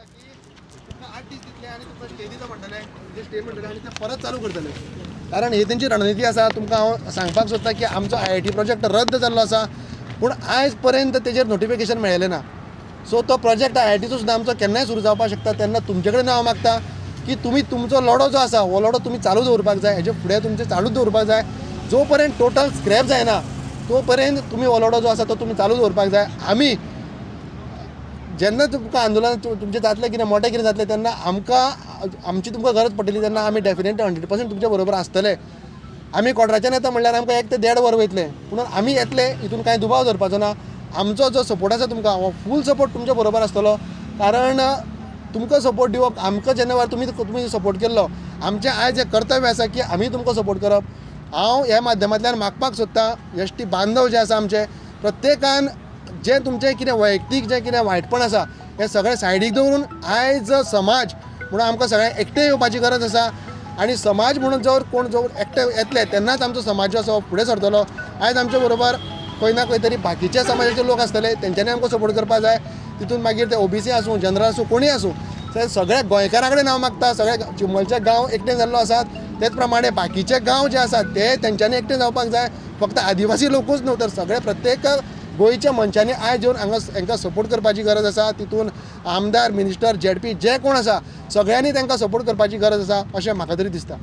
आणि ते परत चालू करतले, कारण ही त्यांची रणनीती आसा. तुमकां हांव सांगपाक सोदतां की आमचो IIT प्रोजेक्ट रद्द जाल्लो आसा, पूण आयज पर्यंत तेजेर नोटिफिकेशन मेळिल्लें ना. सो तो प्रोजेक्ट IITचो सुद्दां आमचो केन्नाय सुरू जावपाक शकता. तेन्ना तुमचे कडेन हांव मागता की तुमी तुमचो लढो जो आसा हो लढो तुमी चालू दवरपाक जाय. हेजे फुडें तुमचे चालूच दवरपाक जाय. जो पर्यंत टोटल स्क्रॅप जायना तो पर्यंत तुमी हो लढो जो आसा तो तुमी चालू दवरपाक जाय. आमी जेन्ना तुमकां आंदोलन तुमचें जातलें कितें मोटें कितें जातलें तेन्ना आमची तुमकां गरज पडटली तेन्ना आमी डेफिनेटली 100% तुमच्या बरोबर आसतले. आमी कोर्टाच्यान येता म्हणल्यार आमकां 1 ते 1.5 वर वयतले, पूण आमी येतले, हितून कांय दुबाव धरपाचो ना. आमचो जो सपोर्ट आसा तुमकां हो फूल सपोर्ट तुमच्या बरोबर आसतलो, कारण तुमकां सपोर्ट दिवप आमकां जेन्ना तुमी सपोर्ट केल्लो, आमचें आयज हें कर्तव्य आसा की आमी तुमकां सपोर्ट करप. हांव ह्या माध्यमांतल्यान मागपाक सोदतां एसटी बांधव जे आसा आमचे, प्रत्येकान जे तुमचें कितें वैयक्तीक जें कितें वायटपण आसा हें सगळें सायडीक दवरून आयज समाज म्हणून आमकां सगळ्यांक एकठांय येवपाची गरज आसा. आनी समाज म्हणून कोण एकटे येतले तेन्नाच आमचो समाज जो आसा फुडें सरतलो. आयज आमचे बरोबर खंय ना खंय तरी बाकीचे समाजाचे लोक आसतले, तेंच्यांनी आमकां सपोर्ट करपाक जाय. तितून मागीर ते OBC आसूं, जनरल आसूं, कोणीय आसूं, ते सगळ्या गोंयकारां कडेन हांव मागता. सगळे चिंबलचे गांव एकठांय जाल्लो आसात, तेच प्रमाणे बाकीचे गांव जे आसात ते तेंच्यांनी एकठांय जावपाक जाय. फक्त आदिवासी लोकूच न्हू तर सगळे प्रत्येक गोंयच्या मनशांनी आयज येवन हांकां सपोर्ट करपाची गरज आसा. तितून आमदार, मिनिस्टर, ZP जे कोण आसा सगळ्यांनी तांकां सपोर्ट करपाची गरज आसा अशें म्हाका तरी दिसता.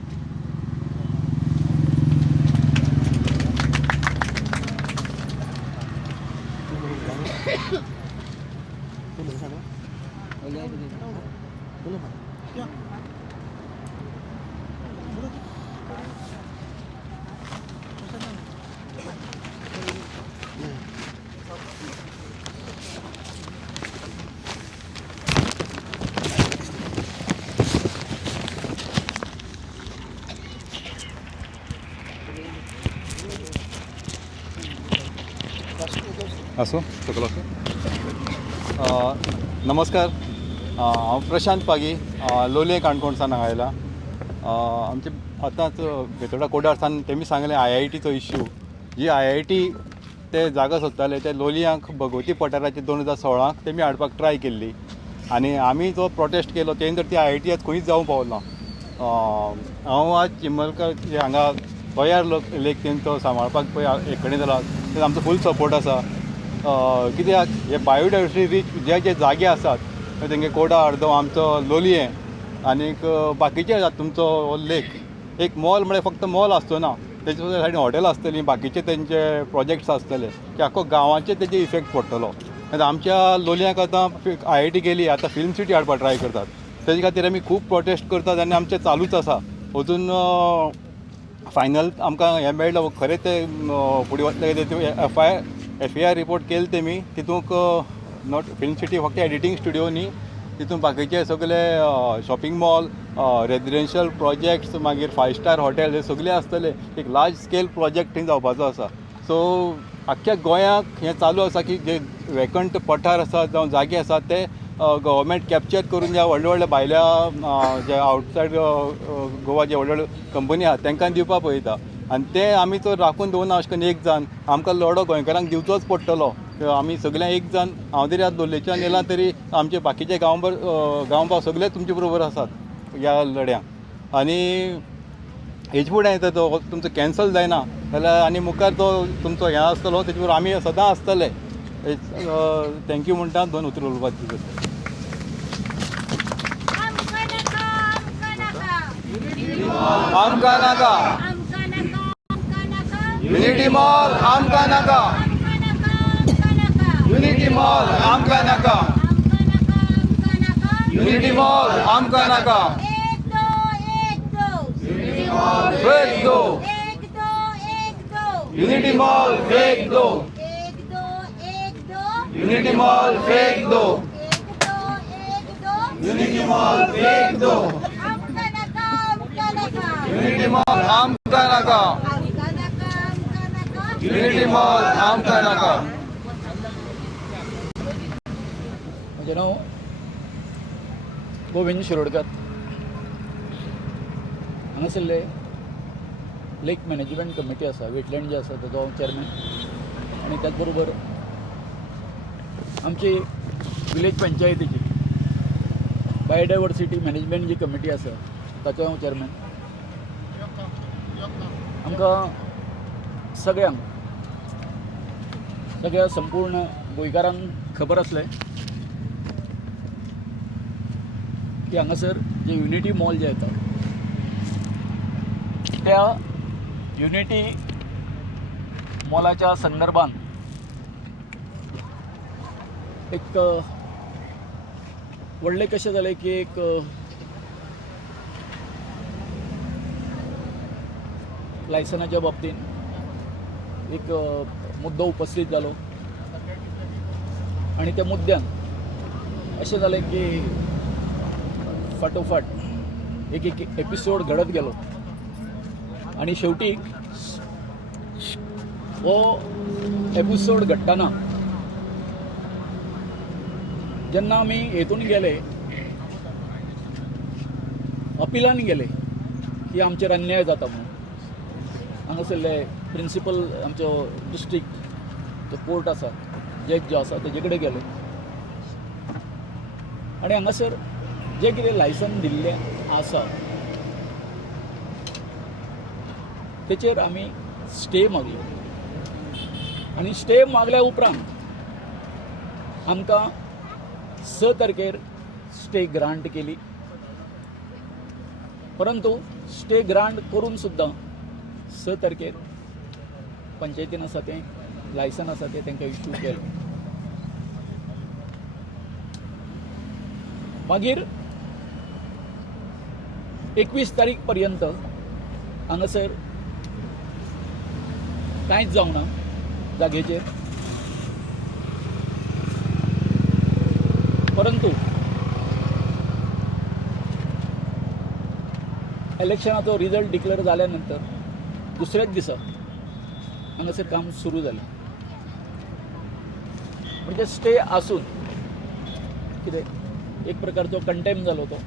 असो सकल असो. नमस्कार, हांव प्रशांत पागी, लोलये काणकोणसान हांगा आयला. आमचे आतांच बेतोडा कोडारसान तेमी सांगलें IITचो इश्यू. जी IIT ते जागा सोदताले ते लोलयांक भगवती पठाराचे 2016 तेमी हाडपाक ट्राय केल्ली, आनी आमी जो प्रोटेस्ट केलो तेणी तर ती IIT आज खंयच जावंक पावना. हांव आज चिंबलकर जे हांगा गोंयार लेक तेंचो सांबाळपाक पळय एक कडेन जाला ते आमचो फूल सपोर्ट आसा. कित्याक हे बायोडायवर्सिटी रीच जे जागे आसात तेंगे कोडा अर्दो आमचो लोलये आनीक बाकीचे आसात तुमचो लेक. एक मॉल म्हळ्यार फक्त मॉल आसचो ना, तेजे सायडीन हॉटेल आसतलीं, बाकीचे तेंचे प्रोजेक्ट्स आसतले, की आख्खो गांवांचे तेजे इफेक्ट पडटलो. आमच्या लोलयांक आतां IIT गेली, आतां फिल्म सिटी हाडपाक ट्राय करतात. तेजे खातीर आमी खूब प्रोटेस्ट करतात आनी आमचें चालूच आसा. अजून फायनल आमकां हें मेळ्ळें खरें ते फुडें वतले FIR रिपोर्ट केले तेमी. तितूंक नॉट फिल्म सिटी फक्त एडिटींग स्टुडिओ न्ही, तितून बाकीचे सगळे शॉपिंग मॉल, रेजिडेन्शियल प्रोजेक्ट्स, मागीर 5 स्टार हॉटेल हे सगळे आसतले. एक लार्ज स्केल प्रोजेक्ट थंय जावपाचो आसा. सो आख्ख्या गोंयाक हें चालू आसा की जे वेकंट पठार आसात जावं जागे आसात ते गव्हर्मेंट कॅप्चर करून ज्या व्हडल्या व्हडल्या भायल्या जे आवटसायड गोवा जे व्हडले व्हडले कंपनी आहात तांकां दिवपाक पळयता. आनी ते आमी तो राखून दवरना अशें करून एक जाण आमकां लढो गोंयकारांक दिवचोच पडटलो. आमी सगळ्या एक जाण, हांव तरी आतां लोलयेच्यान येयलां तरी आमचे बाकीचे गांव भाव सगळे तुमचे बरोबर आसात ह्या लढ्यांक. आनी हेजे फुडें येता तो तुमचो कॅन्सल जायना जाल्यार आनी मुखार तो तुमचो हें आसतलो तेजे बरोबर आमी सदां आसतले. थँक्यू म्हणटा. 2 उतर उलोवपाक दिता. आमकां नाका युनिटी मॉल, आमकां नाका युनिटी मॉल, आमकां नाका युनिटी मॉल, आमकां नाका फेक दो युनिटी मॉल, फेक दो युनिटी मॉल, फेक दो युनिटी मॉल, फेक दो युनिटी मॉल, आमकां नाका युनिटी मॉल, आमकां नाका. म्हजें नांव गोविंद शिरोडकर. हांगासरले लेक मॅनेजमेंट कमिटी आसा, वेटलँड जे आसा ताजो हांव चेअरमॅन. आनी त्याच बरोबर आमची विलेज पंचायतीची बायोडायवर्सिटी मॅनेजमेंट जी कमिटी आसा ताचो हांव चेअरमॅन. आमकां सगळ्या संपूर्ण गोंयकारांक खबर आसलें की हांगासर जे युनिटी मॉल जे येता त्या युनिटी मॉलाच्या संदर्भान एक व्हडलें कशें जालें की एक लायसनाच्या बाबतीन एक मुद्दो उपस्थित जालो आणि त्या मुद्द्यान अशें जालें की फाटोफाट एक एपिसोड घडत गेलो आणि शेवटी हो एपिसोड घडटाना जेन्ना आमी हेतून गेले अपिलान गेले की आमचेर अन्याय जाता म्हणून हांगासरले प्रिंसिपल आमचो डिस्ट्रिक्ट जो कोर्ट आसा जज जो आसा तेजे कडेन गेले आनी हांगासर जे कितें लायसन दिल्लें आसा तेचेर आमी स्टे मागलो आनी स्टे मागल्या उपरांत आमकां 6 तारखेर स्टे ग्रांट केली. परंतु स्टे ग्रांट करून सुद्दां 6 तारखेर पंचायतीन आसा तें लायसन आसा तें तांकां इश्यू केलें. मागीर 21 तारीख पर्यंत हांगासर कांयच जावना जागेचेर. परंतु इलेक्शनाचो रिजल्ट डिक्लेअर जाल्या नंतर दुसऱ्याच दिसा हांगासर काम सुरू जालें. म्हणजे स्टे आसून कितें एक प्रकारचो कंटेम जालो तो.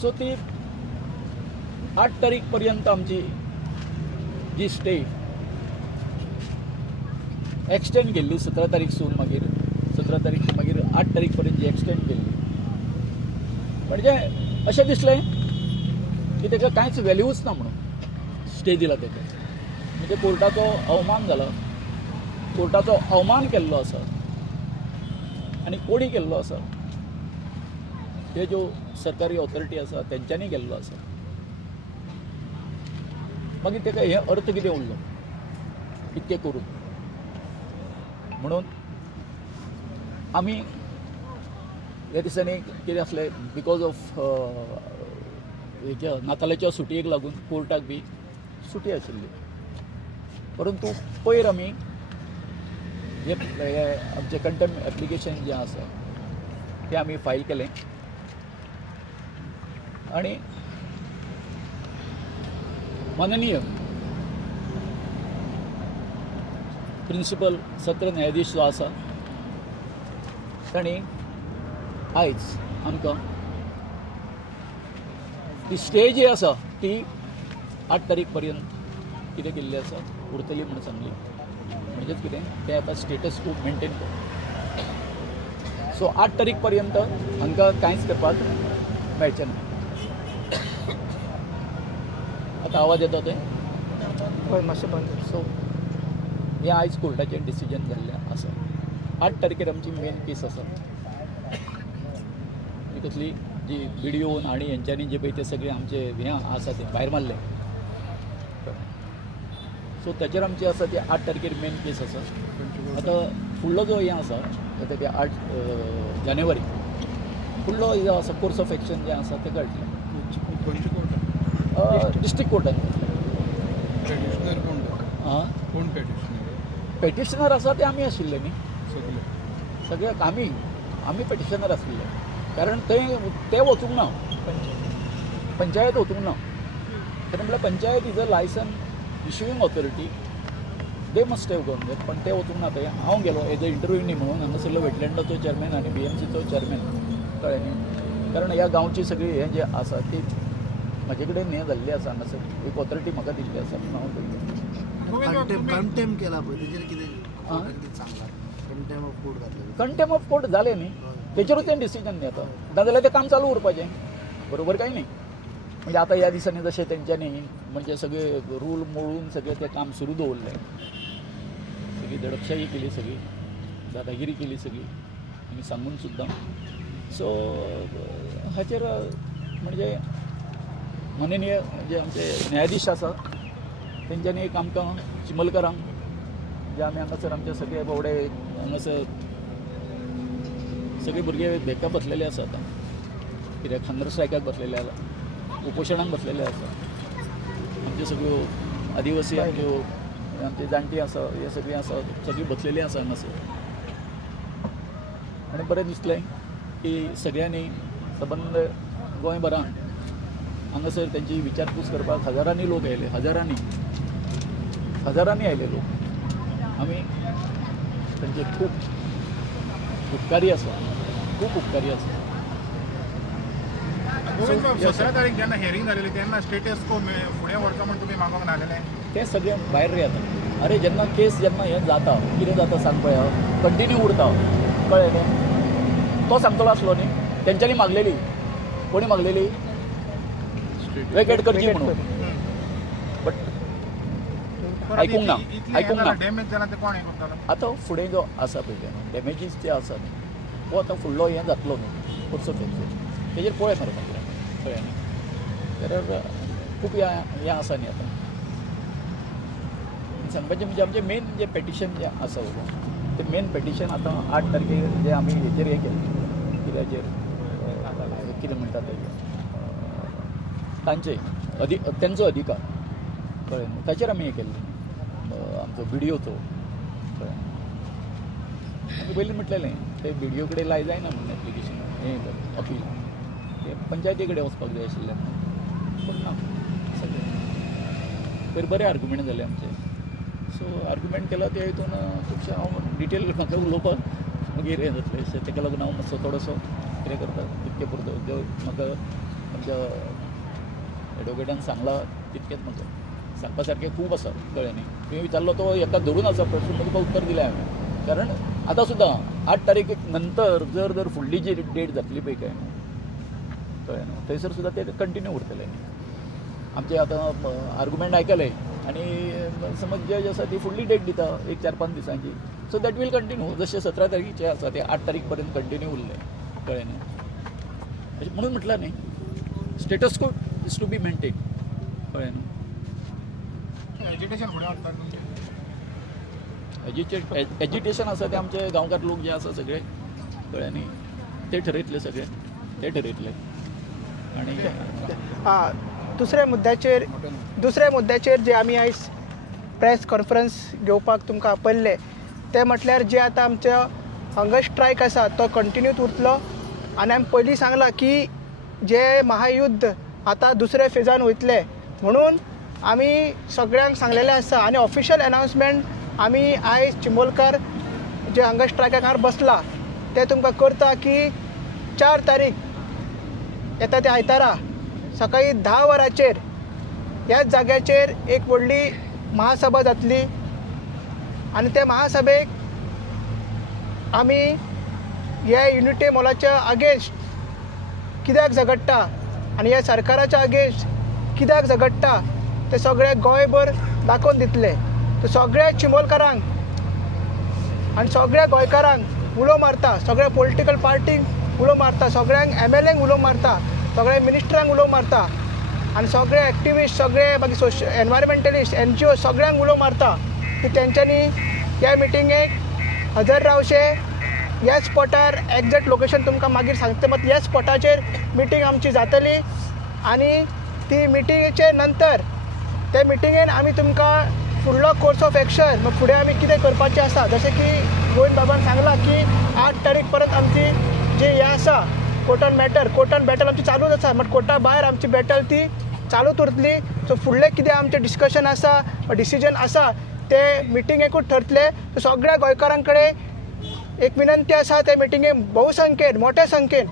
सो ती 8 तारीख पर्यंत आमची जी स्टे एक्सटेंड केल्ली 17 तारीखसून मागीर 17 तारीख मागीर 8 तारीख पर्यंत जी एक्सटेंड केल्ली. म्हणजे अशें दिसलें की ताका कांयच व्हॅल्यूच ना म्हणून स्टे दिला ताका. म्हणजे कोर्टाचो अवमान जाला, कोर्टाचो अवमान केल्लो आसा आनी कोणी केल्लो आसा ते ज्यो सरकारी ऑथॉरिटी आसा तेंच्यांनी केल्लो आसा. मागीर ताका हे अर्थ कितें उरलो इतकें करून. म्हणून आमी ह्या दिसांनी कितें आसलें बिकॉज ऑफ हेच्या नातालाच्या सुटयेक लागून कोर्टाक बी सुटी आशिल्ली. परंतु पयर आमी हे आमचें कंटेम एप्लिकेशन जें आसा तें आमी फायल केलें आनी माननीय प्रिंसिपल सत्र न्यायाधीश जो आसा ताणी आयज आमकां ती स्टे जी आसा ती 8 तारीख पर्यंत कितें केल्ली आसा उरतली म्हणून सांगली. म्हणजेच कितें तें आतां स्टेटस खूब मेंटेन कर. सो 8 तारीख पर्यंत हांकां कांयच करपाक मेळचें ना. आतां आवाज येता तें हय मातशें बंद. सो हें आयज कोर्टाचें डिसिजन जाल्लें आसा. 8 तारखेर आमची मेन केस आसा. तितूंतली जी व्हिडिओ आनी हेंच्यांनी जे पळय ते सगळे आमचे हें आसा ते भायर मारले. सो ताचेर आमची आसा ती 8 तारखेर मेन केस आसा. आतां फुडलो जो हें आसा आतां ते 8 जानेवारी फुडलो जो आसा कोर्स ऑफ एक्शन जें आसा तें घडटलें डिस्ट्रिक्ट कोर्टान. पेटिशनर कोण आं कोण पेटिशनर पेटिशनर आसा ते आमी आशिल्ले न्ही सगळे सगळ्याक आमी पेटिशनर आसलेले. कारण ते वचूंक ना पंचायत वचूंक ना. कित्याक म्हळ्यार panchayat is a licence issuing authority they must have gone that. पण ते वचूंक ना. ते हांव गेलो एज अ इंटरव्यूनी म्हणून हांगासरलो वेटलँडाचो चेअरमॅन आनी BMCचो चेअरमॅन कळ्ळें न्ही. कारण ह्या गांवची सगळी हें जें आसा ती म्हाजे कडेन हें जाल्ली आसा हांगासर एक ऑथॉरिटी म्हाका दिल्ली आसा म्हणून हांव पळयलें. कंटेम केला पळय तेजेर कितें सांगला कंटेम ऑफ कोर्ट झाले न्ही तेचेरूच तें डिसिजन न्ही आतां नाजाल्यार तें काम चालू उरपाचें बरोबर काय न्ही म्हणजे आतां ह्या दिसांनी जशें तेंच्यांनी म्हणजे सगळे रूल मोडून सगळें तें काम सुरू दवरलें सगळी दडपशाही केली सगळी दादागिरी केली सगळी आमी सांगून सुद्दां सो हाचेर म्हणजे माननीय जे आमचे न्यायाधीश आसा तेंच्यांनी एक आमकां चिमलकरांक जे आमी हांगासर आमचे सगळे बावडे हांगासर सगळे भुरगे बेकार बसलेले आसा आतां कित्याक हंगर स्ट्रायकाक बसलेले आसा उपोशणाक बसलेले आसा आमच्यो सगळ्यो आदिवासी आमच्यो आमची जाणटी आसा हे सगळीं आसा सगळीं बसलेलीं आसा हांगासर आनी बरें दिसलें की सगळ्यांनी सबंद गोंयभरान हांगासर तेंची विचारपूस करपाक हजारांनी लोक आयले हजारांनी आयले लोक आमी तेंचे खूब उपकारी आसा खूब उपकारी आसा गोविंद बाब 17 तारीख जेन्ना हियरिंग जालेली तेन्ना स्टेटस को फुडें व्हरचो म्हण तुमी मागोंक नासलेले तें सगळें भायर येता अरे जेन्ना केस जेन्ना हें जाता कितें जाता सांग पळय कंटिन्यू उरता कळ्ळें न्ही तो सांगतलो आसलो न्ही तेंच्यांनी मागलेली कोणी मागलेली वेकेट करची म्हणून बट आयकूंक ना डॅमेज जाला ते कोण हें करतालो आतां फुडें जो आसा पळय ते डॅमेजीस जे आसा न्ही तो आतां फुडलो हें जातलो न्ही परसो तेजेर पळय मरे मागीर कळ्ळें न्ही तर खूब हें आसा न्ही आतां सांगपाचें म्हणजे आमचें मेन जें पेटिशन जें आसा तें मेन पेटिशन आतां 8 तारखेर जें आमी हेचेर हें केलें कित्याचेर कितें म्हणटा तेजें तांचे तेंचो अधिकार कळ्ळें न्ही ताचेर आमी हें केल्लें आमचो व्हिडियो तो कळ्ळें आमी पयलीं म्हटलेलें ते व्हिडियो कडेन लाय जायना म्हणून एप्लिकेशन हें अपील ते पंचायती कडेन वचपाक जाय आशिल्लें पूण ना सगळें तर बरें आर्ग्युमेंट जालें आमचें सो आर्ग्युमेंट केला ते हितून खुबशे हांव डिटेल म्हाका उलोवपाक मागीर हें जातलें सो तेका लागून हांव मातसो थोडोसो कितें करता तितके पुरतो जो म्हाका आमच्या एडवोकेटान सांगला तितकेंच म्हाका सांगपा सारकें खूब आसा कळ्ळें न्ही तुवें विचारलो तो एका धरून आसा प्रश्न तुका उत्तर दिलें हांवें कारण आतां सुद्दां 8 तारीख नंतर जर फुडली जी डेट जातली पळय काय कळ्ळें न्ही थंयसर सुद्दां ते कंटिन्यू उरतलें आमचें आतां आर्ग्युमेंट आयकलें आनी समज जज आसा ती फुडली डेट दिता एक 4-5 दिसांची सो दॅट वील कंटिन्यू जशें 17 तारखेचे आसा ते 8 तारीख पर्यंत कंटिन्यू उरलें कळ्ळें न्ही म्हणून म्हटलं न्ही स्टेटस को इज टू बी मेंटेन कळ्ळें न्ही एज्युकेशन फुडें व्हरतात एज्युटेशन आसा ते आमचे गांवकार लोक जे आसा सगळे कळ्ळें न्ही ते ठरयतले सगळे ते ठरयतले आनी दुसऱ्या मुद्द्याचेर जे आमी आयज प्रेस कॉन्फरन्स घेवपाक तुमकां आपयल्ले ते म्हटल्यार जे आतां आमचो हंगर स्ट्रायक आसा तो कंटिन्यूच उरतलो आनी आमी पयलीं सांगलां की जे महायुद्ध आतां दुसऱ्या फेजान वयतले म्हणून आमी सगळ्यांक सांगलेलें आसा आनी ऑफिशियल अनावन्समेंट आमी आयज चिंबोलकार जे हंगर स्ट्रायकाक बसला ते तुमकां करता की 4 तारीख येता ते आयतारा सकाळी 10 वरांचेर ह्याच जाग्याचेर एक व्हडली महासभा जातली आनी ते महासभेक आमी ह्या युनिटी मॉलाच्या अगेन्स्ट कित्याक झगडटा आनी ह्या सरकाराच्या अगेन्स्ट कित्याक झगडटा ते सगळे गोंयभर दाखोवन दितले ते सगळ्या चिंबोलकारांक आनी सगळ्या गोंयकारांक उलो मारता सगळ्या पॉलिटिकल पार्टींक उलो मारता सगळ्यांक MLAंक उलो मारता सगळ्या मिनिस्टरांक उलो मारता आनी सगळे एक्टिविस्ट सगळे मागीर एनवायरमेंटलिस्ट NGO सगळ्यांक उलो मारता की तेंच्यांनी ह्या मिटिंगेक हजर रावचे ह्या स्पॉटार एक्झॅक्ट लोकेशन तुमकां मागीर सांगता मात ह्या स्पॉटाचेर मिटींग आमची जातली आनी ती मिटिंगेचे नंतर ते मिटिंगेन आमी तुमकां फुडलो कोर्स ऑफ एक्शन फुडें आमी कितें करपाचें आसा जशें की गोविंद बाबान सांगलां की 8 तारीख पर्यंत आमची जी हें आसा कोर्टान बॅटल आमची चालूच आसा बट कोर्टा भायर आमची बॅटल ती चालूच उरतली सो फुडलें कितें आमचें डिस्कशन आसा डिसिजन आसा ते मिटिंगेकूच ठरतले सो सगळ्या गोंयकारां कडेन एक विनंती आसा ते मिटिंगेक भोवसंख्येन मोठ्या संख्येन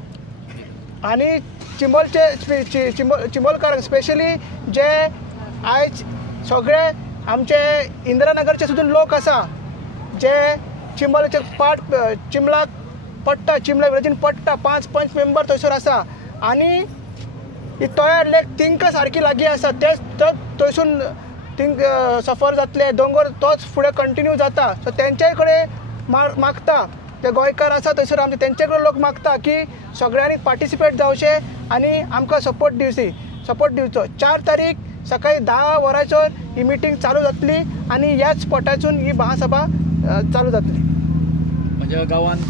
आनी चिंबोलकारांक स्पेशली जे आयज सगळे आमचे इंदिरानगरचे सुद्दां लोक आसा जे चिंबलाचे चिंबलाक पडटा, चिंबला विलेजीन पडटा, 5 पंच मेंबर थंयसर आसा आनी ही तयार लेक तिंका सारकी लागीं आसा तेच थंयसून थिंक सफर जातले दोंगर तोच फुडें कंटिन्यू जाता. सो तेंच्याय कडेन मागता ते गोंयकार आसा थंयसर आमचे तेंचे कडेन लोक मागता की सगळ्यांनी पार्टिसिपेट जावचें आनी आमकां सपोर्ट दिवचो. 4 तारीख सकाळी 10 वरांचेर ही मिटींग चालू जातली आनी ह्याच स्पॉटासून ही महासभा चालू जातली. म्हज्या गांवांत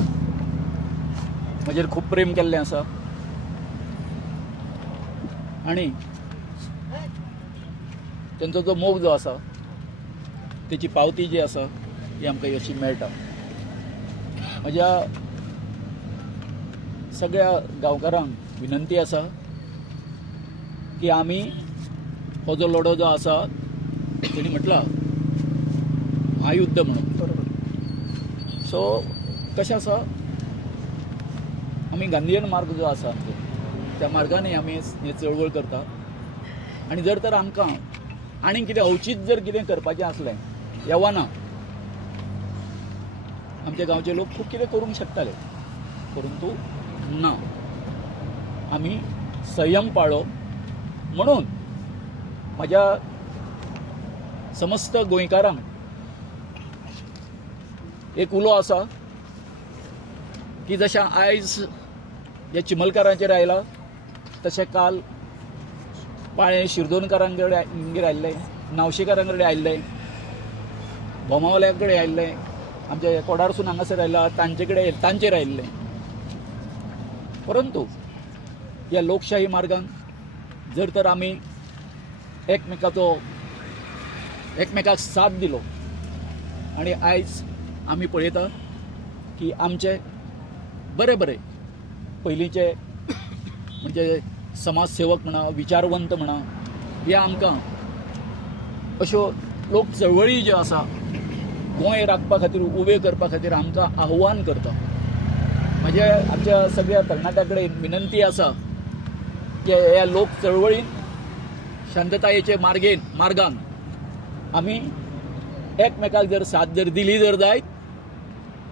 म्हजेर खूब प्रेम केल्लें आसा आनी तेंचो जो मोग जो आसा तेची पावती जी आसा ही आमकां अशी मेळटा. म्हज्या सगळ्या गांवकारांक विनंती आसा की आमी हो जो लढो जो आसा तेणी म्हटला महायुद्ध म्हणून. सो कशें आसा आमी गांधीयन मार्ग जो आसा त्या मार्गाने आमी ही चळवळ करता आनी जर तर आमकां आनी कितें अवचीत जर कितें करपाचें आसलें येवाना आमच्या गांवचे लोक खूब कितें करूंक शकताले परंतु ना आमी संयम पाळ्ळो. म्हणून म्हज्या समस्त गोंयकारांक एक उलो आसा की जशें आयज ह्या चिमलकारांचेर आयला तशें काल पाळें शिरदोनकारांगेर आयिल्लें, नावशेकारां कडेन आयिल्लें, बोमावल्या कडेन आयिल्लें, आमच्या कोडारसून हांगासर आयला तांचेर आयिल्लें. परंतु ह्या लोकशाही मार्गान जर तर आमी एकमेकाक साथ दिलो आनी आयज आमी पळयता की आमचे बरे पयलींचे म्हणजे समाजसेवक म्हणा, विचारवंत म्हणा, हे आमकां अश्यो लोक चळवळी ज्यो आसा गोंय राखपा खातीर उबे करपा खातीर आमकां आव्हान करता. म्हणजे आमच्या सगळ्या तरणाट्यां कडेन विनंती आसा की ह्या लोक चळवळीन शांततायेचे मार्गान आमी एकमेकाक जर साथ जर दिली जर जायत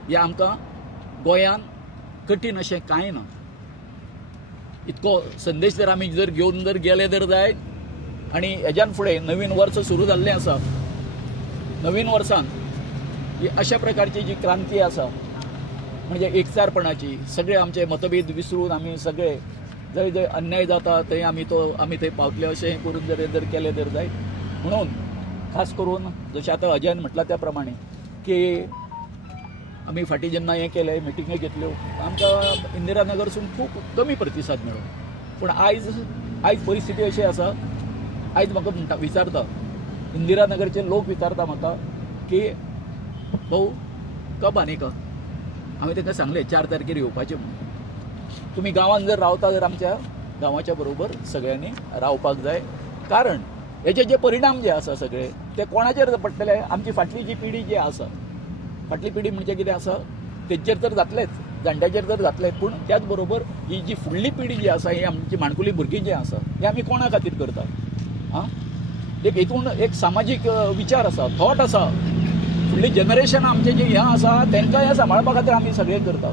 हे आमकां गोंयान कठीण अशें कांय ना. इतको संदेश जर आमी जर घेवन जर गेले जर जायत आनी हेज्यान फुडें नवीन वर्स सुरू जाल्लें आसा. नवीन वर्सान ही अशा प्रकारची जी क्रांती आसा म्हणजे एकचारपणाची सगळे आमचे मतभेद विसरून आमी सगळे जंय अन्याय जाता थंय आमी थंय पावतले अशें करून जर केले जर जायत. म्हणून खास करून जशें आतां अजयान म्हटलां त्या प्रमाणे की आमी फाटीं जेन्ना हें केलें मिटिंगे घेतल्यो आमकां इंदिरानगरसून खूब कमी प्रतिसाद मेळ्ळो. पूण आयज परिस्थिती अशी आसा आयज म्हाका विचारता इंदिरानगरचे लोक विचारता म्हाका की भाऊ कब आने का. हांवें तांकां सांगलें 4 तारखेर येवपाचें म्हणून. तुमी गांवांत जर रावता जर आमच्या गांवाच्या बरोबर सगळ्यांनी रावपाक जाय. कारण हेचे जे परिणाम जे आसा सगळे ते कोणाचेर पडटले. आमची फाटली जी पिढी जी आसा फाटली पिढी म्हणजे कितें आसा तेचेर तर जातलेच, जाणट्याचेर तर जातलेच. पूण त्याच बरोबर ही जी फुडली पिढी जी आसा ही आमची माणकुली भुरगीं जी आसा हे आमी कोणा खातीर करता. एक हितून एक सामाजीक विचार आसा, थॉट आसा. फुडली जनरेशन आमचें जें हें आसा तांकां हें सांबाळपा खातीर आमी सगळें करता.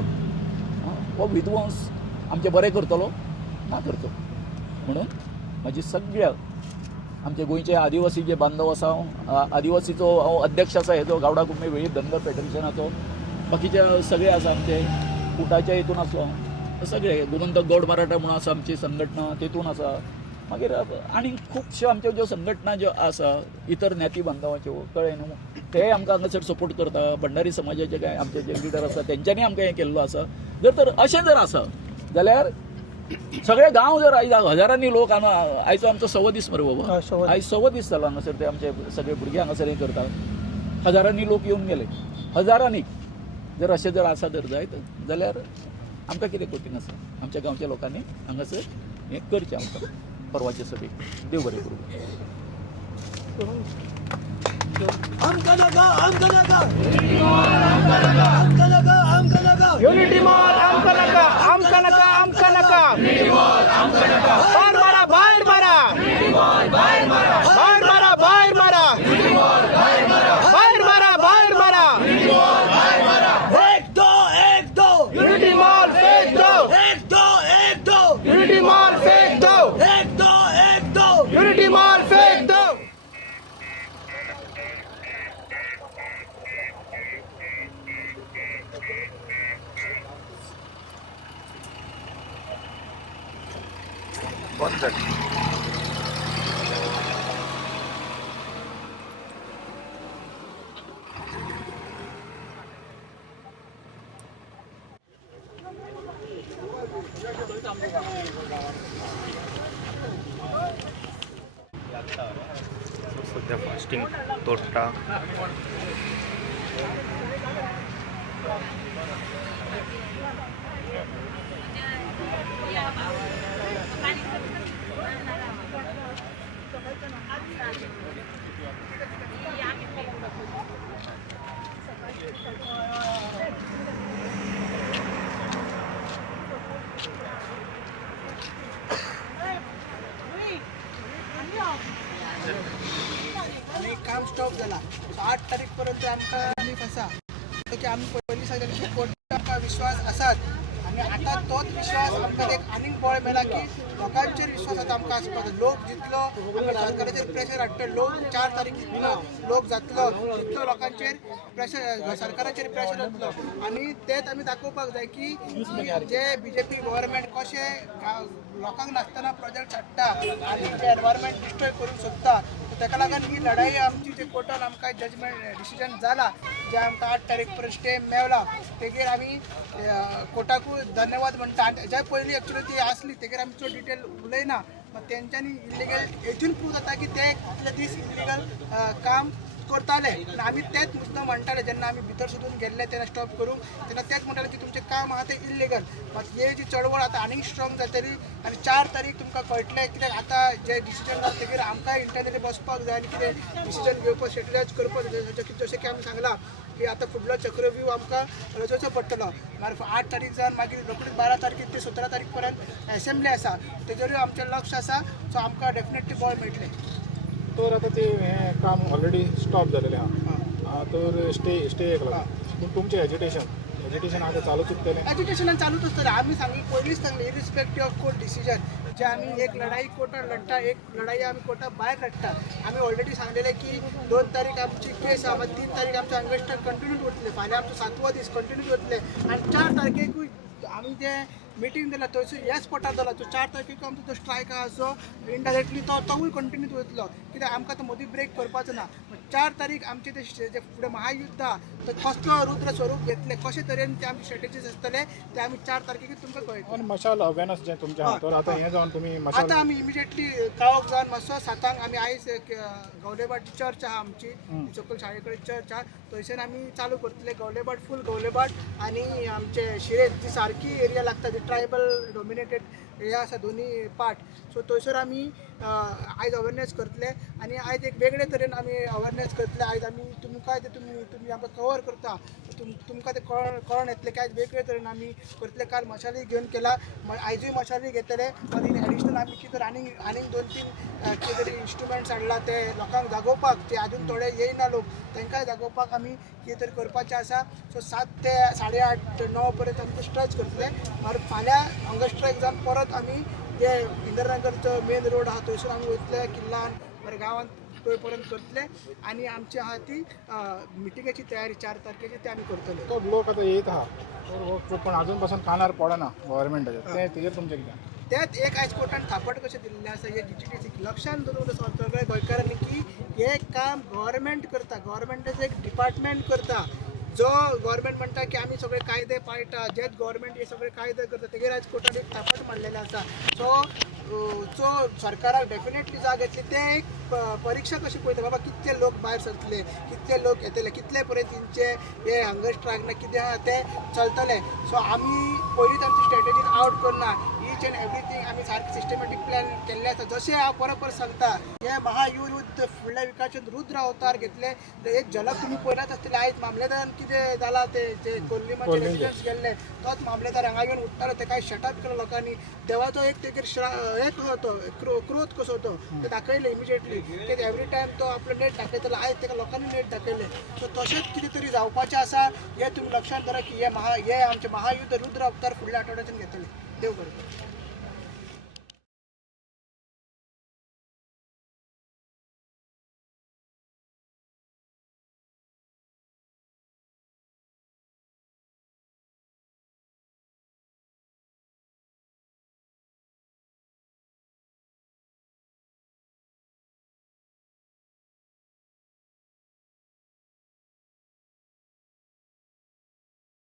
हो विध्वंस आमचें बरें करतलो ना करचो. म्हणून म्हाजी सगळ्या आमचे गोंयचे आदिवासी जे बांदव आसा आदिवासीचो हांव अध्यक्ष आसा हेजो गावडा कुंबे वेळी धनगर फेडरेशनाचो. बाकीचे सगळे आसा आमचे फुटाच्या हितून आसलो सगळे गोमंतक गौड मराठा म्हणून आसा आमची संघटना तेतून आसा. मागीर आनी खुबश्यो आमच्यो ज्यो संघटना ज्यो आसा इतर ज्ञाती बांधवाच्यो कळ्ळें न्हू ते आमकां हांगासर सपोर्ट करता. भंडारी समाजाचे काय आमचे जे लिडर आसा तेंच्यांनी आमकां हें केल्लो आसा. जर तर अशें जर आसा जाल्यार सगळे गांव जर आयज हजारांनी लोक आयचो आमचो 6 दीस मरे बाबा. आयज 6 दीस जाला हांगासर ते आमचे सगळे भुरगे हांगासर हें करतात. हजारांनी लोक येवन गेले. हजारांनी जर अशें जर आसा जर जायत जाल्यार आमकां कितें कठीण आसा. आमच्या गांवच्या लोकांनी हांगासर हें करचें आमकां परवाचे सभेक. देव बरें करूं. युनिटी मॉल आमकां नाका, आमकां नाका, आमकां नाका. भायर मारा, भायर मारा, भायर मारा, भायर मारा, भायर मारा, भायर मारा, भायर मारा. बंद जाली. सध्या फास्टिंग तोडटा. आणि काम स्टॉप जाला. 8 तारीख पर्यंत आमकां रिलीफ आसा की आमी पयलीं सांगलें की कोर्टाक आमकां विश्वास आसात आनी आतां तोच विश्वास आमकां एक आनीक बळ मेला की लोकांचेर विश्वास आतां आमकां आसपाक जाय. लोक जितलो आमी सरकाराचेर प्रेशर हाडटा, लोक 4 तारीख जितलो लोक जातलो तितलो लोकांचेर प्रेशर, सरकाराचेर प्रेशर जातलो. आनी तेच आमी दाखोवपाक जाय की जे BJP गव्हर्मेंट कशें लोकांक नासतना प्रोजेक्ट हाडटा आनी जे एनवायरमेंट डिस्ट्रॉय करूंक सोदता. ताका लागून ही लढाई आमची जे कोर्टान आमकां जजमेंट डिसिजन जाला जे आमकां 8 तारीख पर्यंत स्टे मेवला तेजेर आमी कोर्टाकूय धन्यवाद म्हणटा. आनी हेज्या पयलीं एक्चुली ती आसली तेजेर आमी चड डिटेल उलयना. तेंच्यांनी इलिगल हेतून प्रूव जाता की ते कितले दीस इलिगल काम करताले. आमी तेच मुद्दो म्हणटाले जेन्ना आमी भितर सोदून गेल्ले तेन्ना स्टॉप करूंक तेन्ना तेच म्हणटाले की तुमचें काम आहा तें इलिगल. मात हे जी चळवळ आतां आनीक स्ट्रॉंग जातली आनी 4 तारीख तुमकां कळटलें कित्याक आतां जे डिसिजन जाता तेजेर आमकांय इंटरनली बसपाक जाय आनी कितें डिसिजन घेवपाक स्ट्रेटजायज करपाक जाय. जशें की आमी सांगलां की आतां फुडलो चक्रव्यूह आमकां रचोवचो पडटलो. 8 तारीख जावन मागीर रोखडीच 12 तारखेक ते 17 तारीख पर्यंत असेंब्ली आसा तेजेरूय आमचें लक्ष आसा. सो आमकां डेफिनेटली बळ मेळटलें. तर आता ते हें काम ऑलरेडी स्टॉप जालेलें आहा. तर स्टेक लागून पूण तुमचें एजिटेशन आतां चालूच उरतलें. एज्युकेशनान चालूच आसतलें. आमी पयलींच सांगलें इरिस्पेक्टीव ऑफ कोर्ट डिसिजन जे आमी एक लढाई कोर्टान लढटा, एक लढाई आमी कोर्टा भायर लढटा. आमी ऑलरेडी सांगलेलें की 2 तारीख आमची केस आहा, 3 तारीख आमचे अंगस्टाक कंटिन्यू उरतले, फाल्यां आमचो 7वो दीस कंटिन्यू उरतले आनी 4 तारखेकूय आमी जे मिटींग दिला तो ह्या स्पॉटार जाला. तो 4 तारखेक आमचो जो स्ट्रायक आहा सो इनडायरेक्टली तोवूय कंटिन्यू उरतलो कित्याक आमकां तो मदीं ब्रेक करपाचो ना. 4 तारीख आमचे ते जे फुडें महायुद्ध आहा तो कसलो रुद्र स्वरूप घेतले, कशे तरेन ते आमचे स्ट्रॅटेजीज आसतले ते आमी 4 तारखेक तुमकां कळयतले. आनी मशाल अवेरनस जें तुमचें आहा तर आतां हें जावन तुमी मशाल आतां आमी इमिजिएटली काळोख जावन मातसो 7 आमी आयज गवलेबाट चर्च आहा आमची सकयल शाळे कडेन चर्च आहा थंयसर आमी चालू करतले गवलेबाट फूल गवलेबाट आनी आमचे शिरेत जी सारकी एरिया लागता जी ट्रायबल डॉमिनेटेड हे आसा दोनी पार्ट. सो थंयसर आमी आयज अवेरनेस करतले आनी आयज एक वेगळे तरेन आमी अवेरनेस करतले. आयज आमी तुमकां ते तुमी आमकां कवर करता तुमकां ते कळोन येतले की आयज वेगळे तरेन आमी करतले. काल मशाली घेवन केला, आयजूय मशाली घेतले. मागीर एडिशनल आमी कितें आनीक 2-3 कितें तरी इंस्ट्रुमेंट्स हाडला ते लोकांक जागोवपाक, ते आजून थोडे येयना लोक तांकांय जागोवपाक आमी कितें तरी करपाचें आसा. सो 7 ते 8:30-9 पर्यंत आमी ते स्ट्रेच करतले. मागीर फाल्यां हांगा स्ट्रायक जावन परत आमी जे इंदिरानगरचो मेन रोड आहा थंयसर आमी वयतले किल्लान बरें गांवांत थंय पर्यंत करतले आनी आमची आहा ती मिटिंगेची तयारी 4 तारखेची ती आमी करतले. तो लोक आतां येत आहा पण अजून पासून कानार पडना गव्हर्मेंटाचेर तेजेर तुमचें कितें? त्यात एक आयज कोर्टान थापट कशें दिल्लें आसा हे DGTC लक्षांत दवरून सगळ्या गोंयकारांनी की हे काम गव्हर्मेंट करता, गव्हर्मेंटाचो एक डिपार्टमेंट करता. जो गव्हर्मेंट म्हणटा की आमी सगळे कायदे पाळटा, जेच गव्हर्मेंट हे सगळे कायदे करता तेजेर आयज कोर्टान एक थापट मारलेलें आसा. सो सरकाराक डेफिनेटली जाग येतली. ते एक परीक्षा कशी पळयता बाबा कितले लोक भायर सरतले, कितले लोक येतले, कितले पर्यंत तेंचे हे हंगर स्ट्रायक ना कितें आहा ते चलतले. सो आमी पयलींच आमची स्ट्रॅटेजी आउट करना. ईच एंड एवरीथींग आमी सारकें सिस्टमॅटीक प्लॅन केल्ले आसा. जशें हांव परत सांगता हे महायुद्ध फुडल्या विकासांत रुद्र अवतार घेतले. एक झलक तुमी पळयनात आसतले. आयज मामलेदारान कितें जाला ते जे कोल्लिमाचे रेसिडेंट्स गेल्ले तोच मामलेदार हांगा येवन उठतालो ते काय शटअप केलो लोकांनी. देवाचो एक तेजेर हे कसो तो क्रोध कसो तो ते दाखयले इमिजिएटली की एवरी टायम तो आपलो नेट दाखयतलो. आयज ताका लोकांनी नेट दाखयले. सो तशेंच कितें तरी जावपाचें आसा हे तुमी लक्षांत दवरा की हे आमचे महायुद्ध रुद्र अवतार फुडल्या आठवड्याच्यान घेतले. देव बरें.